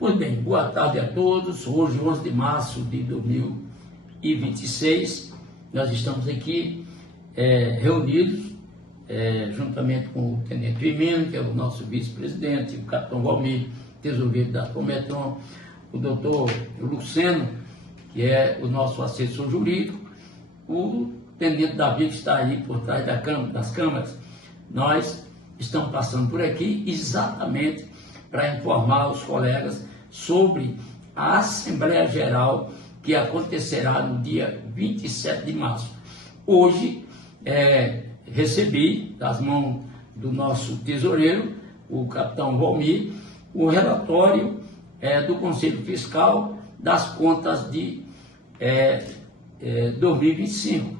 Pois bem, boa tarde a todos. Hoje, 11 de março de 2026, nós estamos aqui reunidos, juntamente com o Tenente Firmino, que é o nosso vice-presidente, o capitão Valmir, tesoureiro da Cometron, o doutor Luceno, que é o nosso assessor jurídico, o Tenente Davi, que está aí por trás das câmeras. Nós estamos passando por aqui exatamente para informar os colegas sobre a Assembleia Geral que acontecerá no dia 27 de março. Hoje, recebi das mãos do nosso tesoureiro, o capitão Valmir, o relatório do Conselho Fiscal das contas de 2025,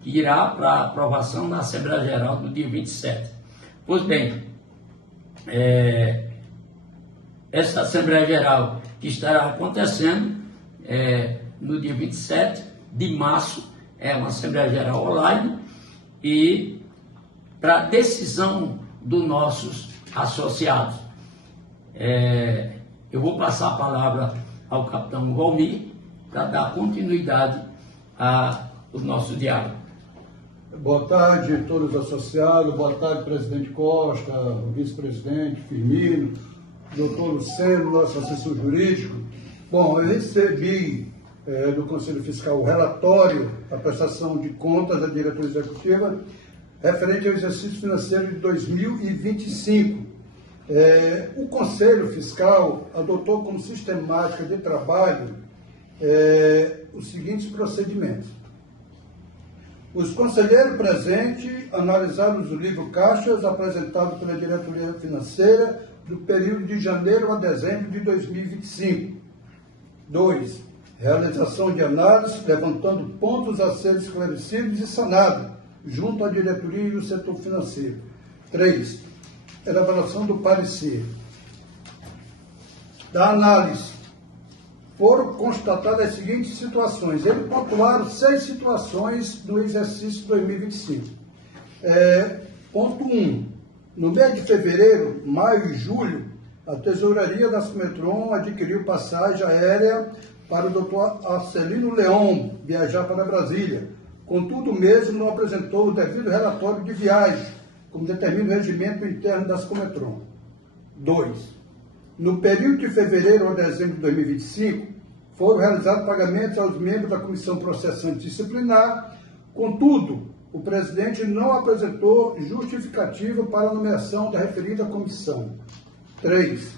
que irá para aprovação na Assembleia Geral no dia 27. Pois bem, essa Assembleia Geral que estará acontecendo no dia 27 de março, é uma Assembleia Geral online, e para decisão dos nossos associados. Eu vou passar a palavra ao capitão Valmir para dar continuidade ao nosso diálogo. Boa tarde a todos os associados, boa tarde, presidente Costa, vice-presidente Firmino, doutor Luceno, nosso assessor jurídico. Bom, eu recebi do Conselho Fiscal o relatório da prestação de contas da diretoria executiva referente ao exercício financeiro de 2025. O Conselho Fiscal adotou como sistemática de trabalho os seguintes procedimentos. Os conselheiros presentes analisaram os livros caixas apresentados pela diretoria financeira do período de janeiro a dezembro de 2025. 2. Realização de análise, levantando pontos a serem esclarecidos e sanados, junto à diretoria e ao setor financeiro. 3. Elaboração do parecer. Da análise, foram constatadas as seguintes situações. Eles pontuaram 6 situações do exercício 2025. Ponto 1. No mês de fevereiro, maio e julho, a tesouraria da Cometron adquiriu passagem aérea para o doutor Arcelino Leão viajar para Brasília. Contudo, o mesmo não apresentou o devido relatório de viagem, como determina o regimento interno das Cometron. 2. No período de fevereiro a dezembro de 2025, foram realizados pagamentos aos membros da Comissão Processante Disciplinar. Contudo, o presidente não apresentou justificativa para a nomeação da referida comissão. 3.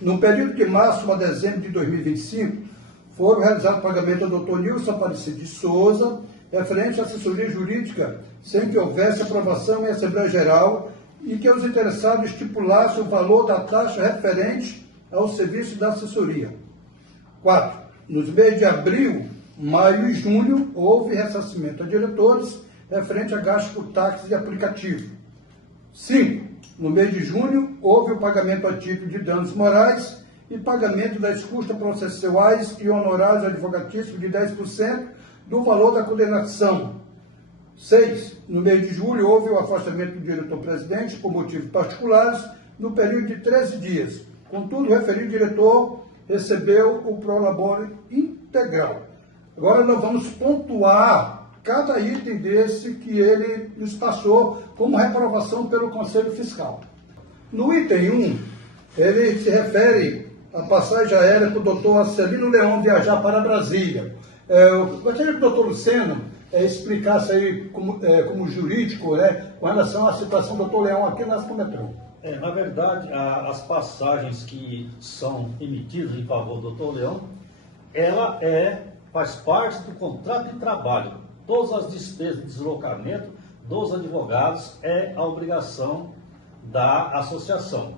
No período de março a dezembro de 2025, foram realizados pagamentos ao Dr. Nilson Aparecido de Souza, referente à assessoria jurídica, sem que houvesse aprovação em Assembleia Geral e que os interessados estipulassem o valor da taxa referente ao serviço da assessoria. 4. Nos meses de abril, maio e junho, houve ressarcimento a diretores referente a gastos por táxi e aplicativo. 5. No mês de junho, houve o pagamento a título de danos morais e pagamento das custas processuais e honorários advocatícios de 10% do valor da condenação. 6. No mês de julho, houve o afastamento do diretor-presidente por motivos particulares no período de 13 dias. Contudo, o referido diretor recebeu o prolabore integral. Agora nós vamos pontuar cada item desse que ele nos passou como reprovação pelo Conselho Fiscal. No item 1, ele se refere à passagem aérea para o doutor Arcelino Leão viajar para Brasília. Eu gostaria que o doutor Luceno explicasse aí como jurídico, com relação à situação do doutor Leão aqui na Cometron. Na verdade, as passagens que são emitidas em favor do doutor Leão, ela faz parte do contrato de trabalho. Todas as despesas de deslocamento dos advogados é a obrigação da associação.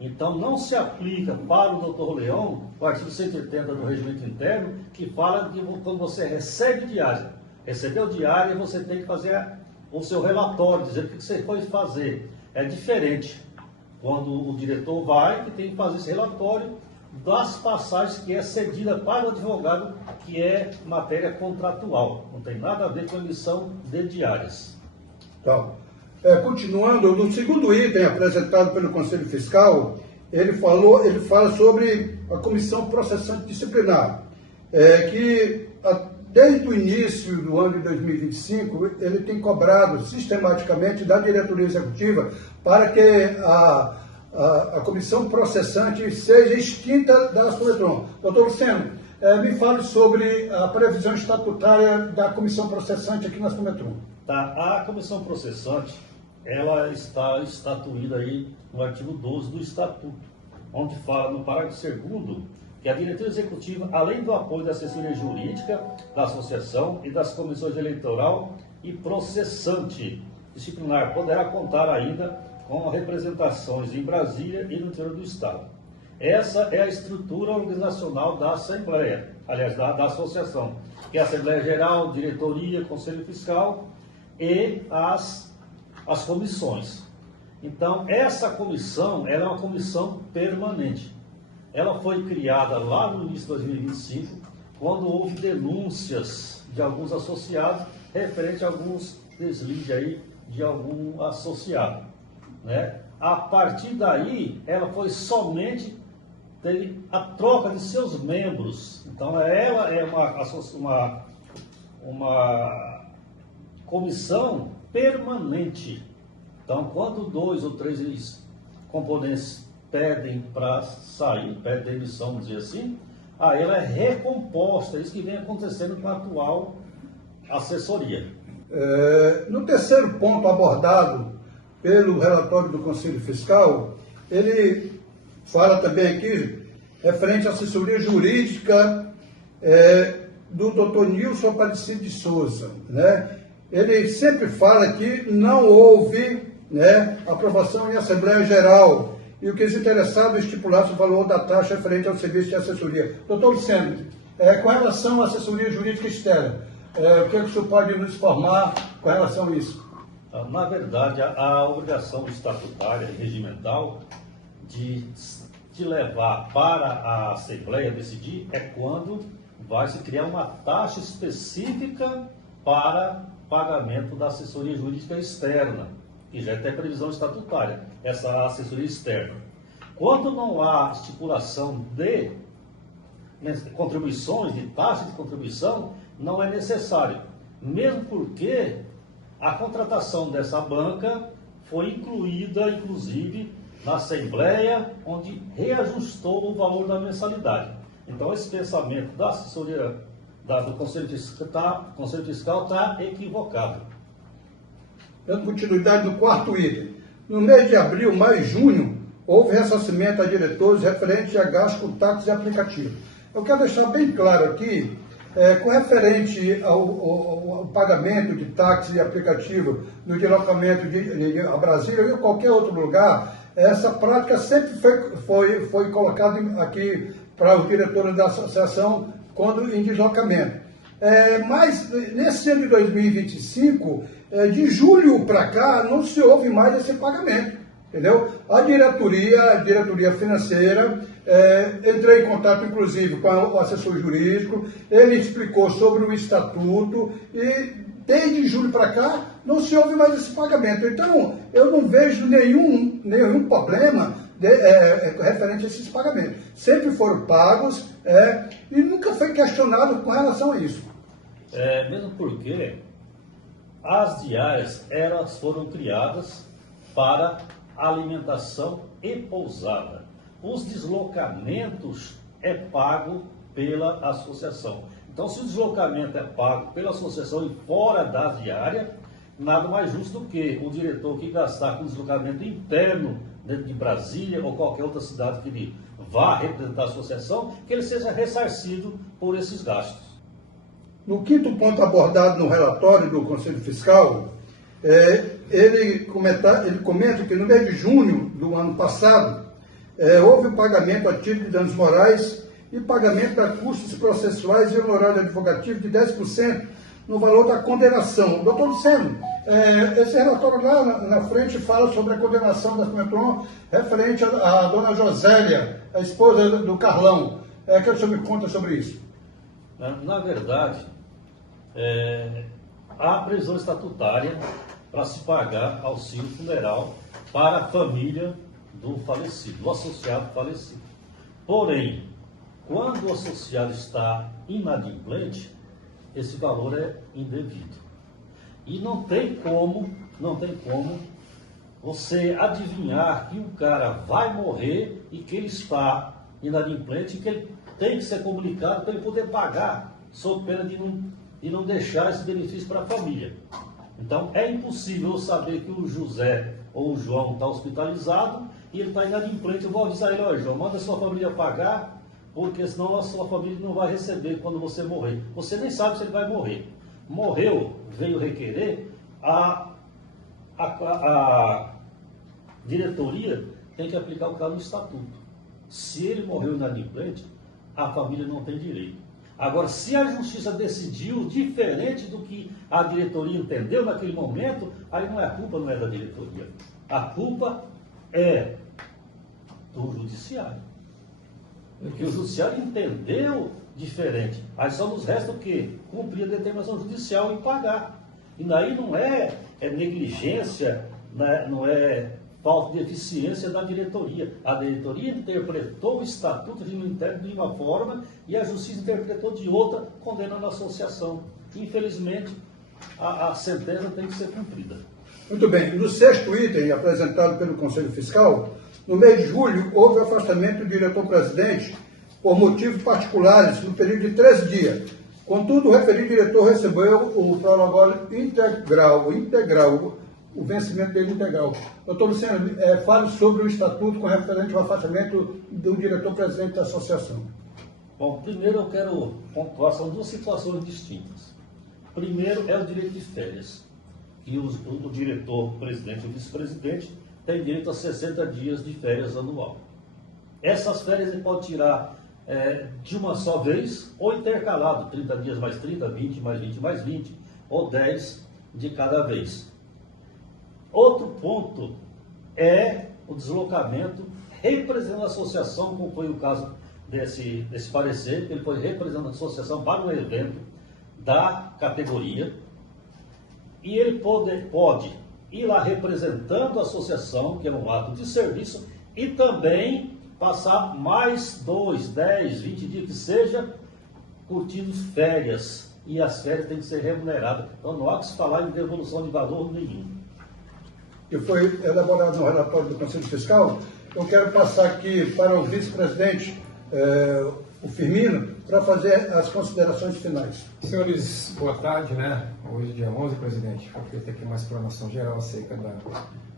Então, não se aplica para o doutor Leão o artigo 180 do regimento interno, que fala que quando você recebe diária, recebeu diária, você tem que fazer o seu relatório, dizer o que você foi fazer. É diferente quando o diretor vai, que tem que fazer esse relatório das passagens que é cedida para o advogado, que é matéria contratual. Não tem nada a ver com a emissão de diárias. Então, continuando, no segundo item apresentado pelo Conselho Fiscal, ele fala sobre a comissão processante disciplinar, que desde o início do ano de 2025, ele tem cobrado sistematicamente da diretoria executiva para que a comissão processante seja extinta da Soletron. Doutor Luciano, me fale sobre a previsão estatutária da comissão processante aqui na Soletron. Tá, a comissão processante, ela está estatuída aí no artigo 12 do Estatuto, onde fala no parágrafo 2º que a diretoria executiva, além do apoio da assessoria jurídica da associação e das comissões eleitoral e processante disciplinar, poderá contar ainda com representações em Brasília e no interior do Estado. Essa é a estrutura organizacional da Assembleia, aliás, da associação, que é a Assembleia Geral, Diretoria, Conselho Fiscal e as comissões. Então, essa comissão, ela é uma comissão permanente. Ela foi criada lá no início de 2025, quando houve denúncias de alguns associados referente a alguns deslizes aí de algum associado, né? A partir daí, ela foi somente teve a troca de seus membros. Então, ela é uma comissão permanente. Então, quando 2 ou 3 componentes pedem para sair, pedem demissão, vamos dizer assim, aí ela é recomposta. Isso que vem acontecendo com a atual assessoria. No terceiro ponto abordado pelo relatório do Conselho Fiscal, ele fala também aqui, referente à assessoria jurídica do Dr. Nilson Aparecido de Souza, né? Ele sempre fala que não houve, né, aprovação em Assembleia Geral, e o que os interessados estipulassem o valor da taxa referente ao serviço de assessoria. Doutor Luciano, com relação à assessoria jurídica externa, o que o senhor pode nos informar com relação a isso? Na verdade, a obrigação estatutária e regimental de levar para a Assembleia decidir é quando vai se criar uma taxa específica para pagamento da assessoria jurídica externa, que já tem previsão estatutária, essa assessoria externa. Quando não há estipulação de contribuições, de taxa de contribuição, não é necessário, mesmo porque a contratação dessa banca foi incluída, inclusive, na Assembleia, onde reajustou o valor da mensalidade. Então, esse pensamento da assessoria do Conselho Fiscal está equivocado. Dando continuidade no quarto item. No mês de abril, maio e junho, houve ressarcimento a diretores referente a gastos com táxi e aplicativo. Eu quero deixar bem claro aqui, com referente ao pagamento de táxi e aplicativo no deslocamento a Brasília ou em qualquer outro lugar, essa prática sempre foi colocada aqui para os diretores da associação quando em deslocamento. Mas nesse ano de 2025, de julho para cá, não se houve mais esse pagamento, entendeu? A diretoria financeira, entrei em contato inclusive com o assessor jurídico, ele explicou sobre o estatuto e desde julho para cá não se houve mais esse pagamento. Então, eu não vejo nenhum problema referente a esses pagamentos. Sempre foram pagos e nunca foi questionado com relação a isso. Mesmo porque as diárias, elas foram criadas para alimentação e pousada. Os deslocamentos é pago pela associação. Então, se o deslocamento é pago pela associação e fora da diária, nada mais justo do que o diretor que gastar com deslocamento interno dentro de Brasília ou qualquer outra cidade que ele vá representar a associação, que ele seja ressarcido por esses gastos. No quinto ponto abordado no relatório do Conselho Fiscal, ele comenta que no mês de junho do ano passado, houve pagamento a título de danos morais e pagamento a custos processuais e honorário advogativo de 10% no valor da condenação. Doutor Luciano, esse relatório lá na frente fala sobre a condenação da Cometron referente à dona Josélia, a esposa do Carlão. Quero que o senhor me conta sobre isso. Na verdade, há previsão estatutária para se pagar auxílio funeral para a família do falecido, do associado falecido. Porém, quando o associado está inadimplente, esse valor é indevido. E não tem como você adivinhar que o cara vai morrer e que ele está inadimplente e que ele tem que ser comunicado para ele poder pagar, sob pena de não deixar esse benefício para a família. Então, é impossível eu saber que o José ou o João está hospitalizado e ele está inadimplente. Eu vou avisar ele: olha, João, manda a sua família pagar, porque senão a sua família não vai receber quando você morrer. Você nem sabe se ele vai morrer. Morreu, veio requerer, a diretoria tem que aplicar o que está no estatuto. Se ele morreu inadimplente, a família não tem direito. Agora, se a justiça decidiu diferente do que a diretoria entendeu naquele momento, aí não é a culpa, não é da diretoria. A culpa é do judiciário. Porque o judiciário entendeu diferente. Aí só nos resta o quê? Cumprir a determinação judicial e pagar. E daí não é negligência, não é falta de eficiência da diretoria. A diretoria interpretou o estatuto de uma forma e a justiça interpretou de outra, condenando a associação. Infelizmente, a sentença tem que ser cumprida. Muito bem. No sexto item apresentado pelo Conselho Fiscal, no mês de julho, houve o afastamento do diretor-presidente por motivos particulares no período de 13 dias. Contudo, o referido diretor recebeu o prolabore integral, o vencimento dele integral. Doutor Luciano, fale sobre o estatuto com referente ao afastamento do diretor-presidente da associação. Bom, primeiro eu quero pontuar, são duas situações distintas. Primeiro é o direito de férias, que o diretor, o presidente e o vice-presidente têm direito a 60 dias de férias anual. Essas férias ele pode tirar de uma só vez ou intercalado, 30 dias mais 30, 20 mais 20 mais 20, ou 10 de cada vez. Outro ponto é o deslocamento representando a associação, como foi o caso desse parecer, que ele foi representando a associação para um evento da categoria, e ele pode ir lá representando a associação, que é um ato de serviço, e também passar mais 2, 10, 20 dias que seja, curtindo férias, e as férias têm que ser remuneradas. Então não há que se falar em devolução de valor nenhum. Que foi elaborado no relatório do Conselho Fiscal, eu quero passar aqui para o vice-presidente, o Firmino, para fazer as considerações finais. Senhores, boa tarde, né? Hoje, dia 11, presidente, foi feita aqui uma explanação geral acerca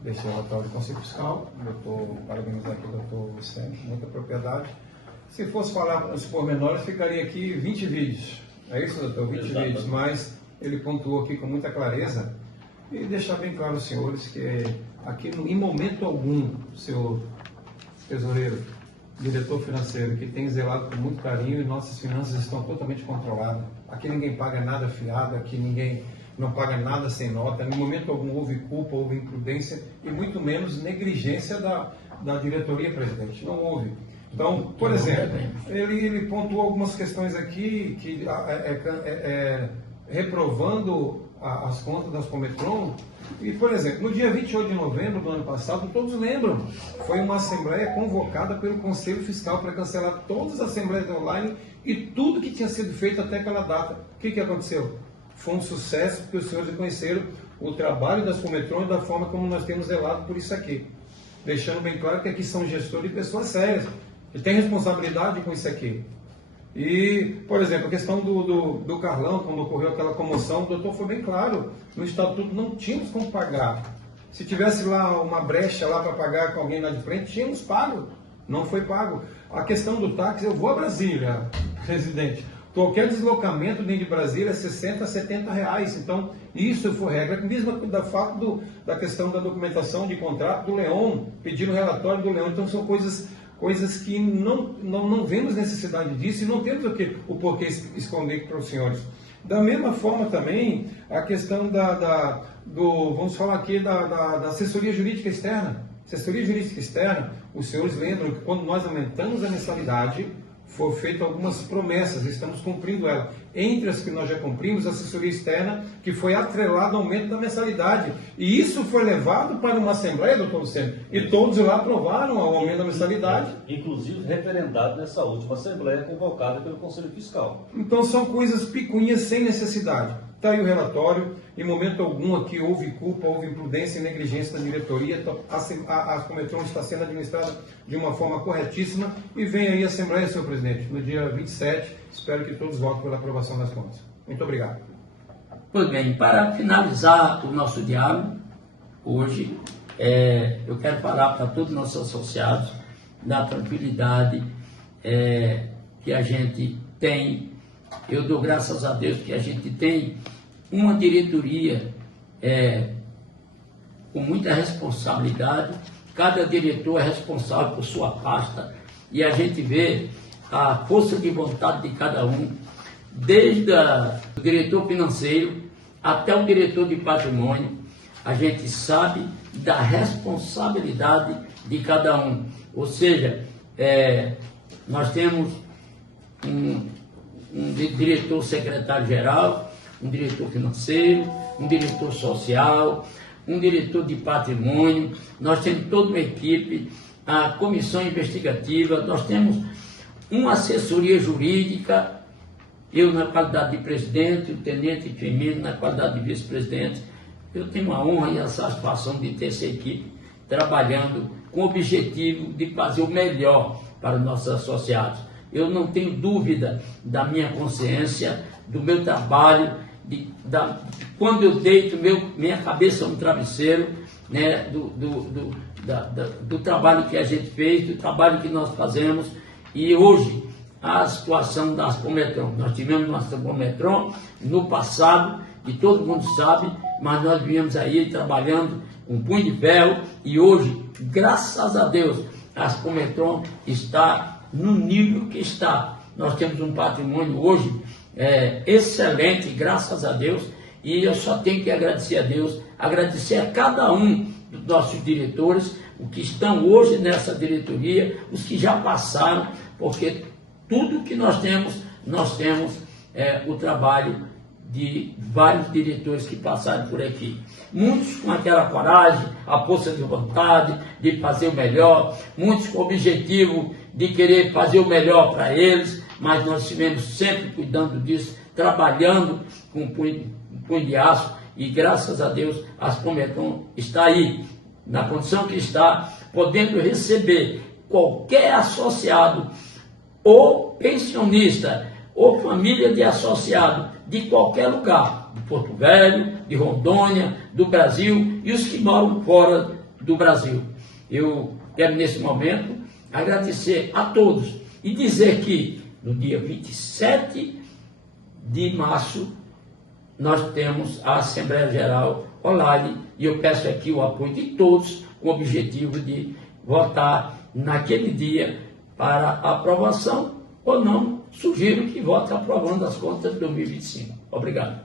deste relatório do Conselho Fiscal. Parabenizar aqui o doutor Vicente, muita propriedade. Se fosse falar nos pormenores, ficaria aqui 20 vídeos. É isso, doutor? 20 vídeos, mas ele pontuou aqui com muita clareza e deixar bem claro aos senhores que aqui, em momento algum, o senhor tesoureiro, diretor financeiro, que tem zelado com muito carinho, e nossas finanças estão totalmente controladas. Aqui ninguém paga nada fiado, aqui ninguém não paga nada sem nota. Em momento algum houve culpa, houve imprudência e muito menos negligência da diretoria, presidente. Não houve. Então, por exemplo, ele pontuou algumas questões aqui que reprovando as contas das Cometron. E, por exemplo, no dia 28 de novembro do ano passado, todos lembram, foi uma assembleia convocada pelo Conselho Fiscal para cancelar todas as assembleias online e tudo que tinha sido feito até aquela data. O que aconteceu? Foi um sucesso, porque os senhores reconheceram o trabalho das Cometron e da forma como nós temos zelado por isso aqui. Deixando bem claro que aqui são gestores e pessoas sérias, que têm responsabilidade com isso aqui. E, por exemplo, a questão do Carlão, quando ocorreu aquela comoção, o doutor foi bem claro, no estatuto não tínhamos como pagar. Se tivesse lá uma brecha lá para pagar com alguém lá de frente, tínhamos pago, não foi pago. A questão do táxi, eu vou a Brasília, presidente, qualquer deslocamento dentro de Brasília é 60 a 70 reais, então isso foi regra, mesmo da questão da documentação de contrato do Leon, pedindo o relatório do Leon, então são coisas que não vemos necessidade disso e não temos o porquê esconder para os senhores. Da mesma forma também, a questão vamos falar aqui da assessoria jurídica externa. Assessoria jurídica externa, os senhores lembram que quando nós aumentamos a mensalidade, foram feitas algumas promessas, estamos cumprindo elas. Entre as que nós já cumprimos, a assessoria externa, que foi atrelada ao aumento da mensalidade. E isso foi levado para uma assembleia, doutor Luciano, e todos lá aprovaram o aumento da mensalidade. Inclusive referendado nessa última assembleia convocada pelo Conselho Fiscal. Então são coisas picuinhas sem necessidade. Está aí o relatório, em momento algum aqui houve culpa, houve imprudência e negligência da diretoria, a Cometron está sendo administrada de uma forma corretíssima e vem aí a Assembleia, senhor presidente, no dia 27, espero que todos votem pela aprovação das contas. Muito obrigado. Pois bem, para finalizar o nosso diálogo, hoje, eu quero falar para todos os nossos associados da tranquilidade que a gente tem. Eu dou graças a Deus que a gente tem uma diretoria com muita responsabilidade, cada diretor é responsável por sua pasta e a gente vê a força de vontade de cada um, desde o diretor financeiro até o diretor de patrimônio, a gente sabe da responsabilidade de cada um. Ou seja, nós temos um diretor secretário-geral, um diretor financeiro, um diretor social, um diretor de patrimônio, nós temos toda uma equipe, a comissão investigativa, nós temos uma assessoria jurídica, eu na qualidade de presidente, o tenente Firmino na qualidade de vice-presidente. Eu tenho a honra e a satisfação de ter essa equipe trabalhando com o objetivo de fazer o melhor para os nossos associados. Eu não tenho dúvida da minha consciência, do meu trabalho, quando eu deito minha cabeça no travesseiro, né, do trabalho que a gente fez, do trabalho que nós fazemos. E hoje, a situação da Ascometron, nós tivemos uma Ascometron no passado, e todo mundo sabe, mas nós viemos aí trabalhando com punho de ferro, e hoje, graças a Deus, a Ascometron está no nível que está. Nós temos um patrimônio hoje excelente, graças a Deus, e eu só tenho que agradecer a Deus, agradecer a cada um dos nossos diretores, os que estão hoje nessa diretoria, os que já passaram, porque tudo que nós temos o trabalho de vários diretores que passaram por aqui. Muitos com aquela coragem, a força de vontade de fazer o melhor, muitos com o objetivo de querer fazer o melhor para eles, mas nós estivemos sempre cuidando disso, trabalhando com punho de aço, e graças a Deus a Ascometron está aí, na condição que está, podendo receber qualquer associado, ou pensionista, ou família de associado, de qualquer lugar, de Porto Velho, de Rondônia, do Brasil, e os que moram fora do Brasil. Eu quero nesse momento agradecer a todos e dizer que no dia 27 de março nós temos a Assembleia Geral online, e eu peço aqui o apoio de todos com o objetivo de votar naquele dia para aprovação ou não. Sugiro que vote aprovando as contas de 2025. Obrigado.